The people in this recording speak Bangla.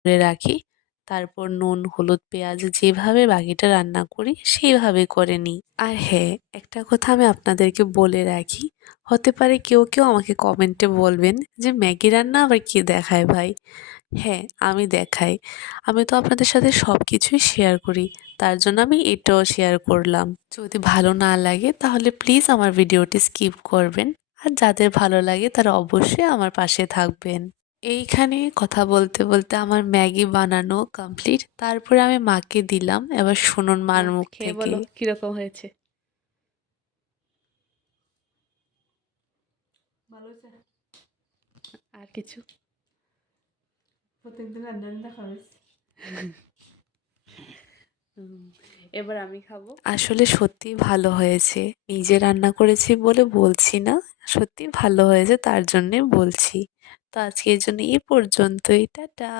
করে রাখি। তারপর নুন, হলুদ, পেঁয়াজ যেভাবে বাকিটা রান্না করি সেইভাবে করে নিই। আর হ্যাঁ, একটা কথা আমি আপনাদেরকে বলে রাখি, হতে পারে কেউ আমাকে কমেন্টে বলবেন যে ম্যাগি রান্না আবার কে দেখায় ভাই? হ্যাঁ, আমি দেখাই। আমি তো আপনাদের সাথে সবকিছুই শেয়ার করি। তার জন্য আমি এটাও শেয়ার করলাম। যদি ভালো না লাগে তাহলে প্লিজ আমার ভিডিওটি স্কিপ করবেন। আর যাদের ভালো লাগে তারা অবশ্যই আমার পাশে থাকবেন। এইখানে কথা বলতে বলতে আমার ম্যাগি বানানো কমপ্লিট। তারপরে আমি মাকে দিলাম। এবার শুনুন মার মুখ খেয়ে থেকে। বলো কিরকম হয়েছে। ভালো হয়েছে। আর কিছু প্রত্যেকদিন রান্না রান্না খাওয়াইছি। এবার আমি খাবো। আসলে সত্যিই ভালো হয়েছে। নিজে রান্না করেছি বলে বলছি না। সত্যিই ভালো হয়েছে তার জন্যে বলছি। তো আজকের জন্য এই পর্যন্তই। টাটা।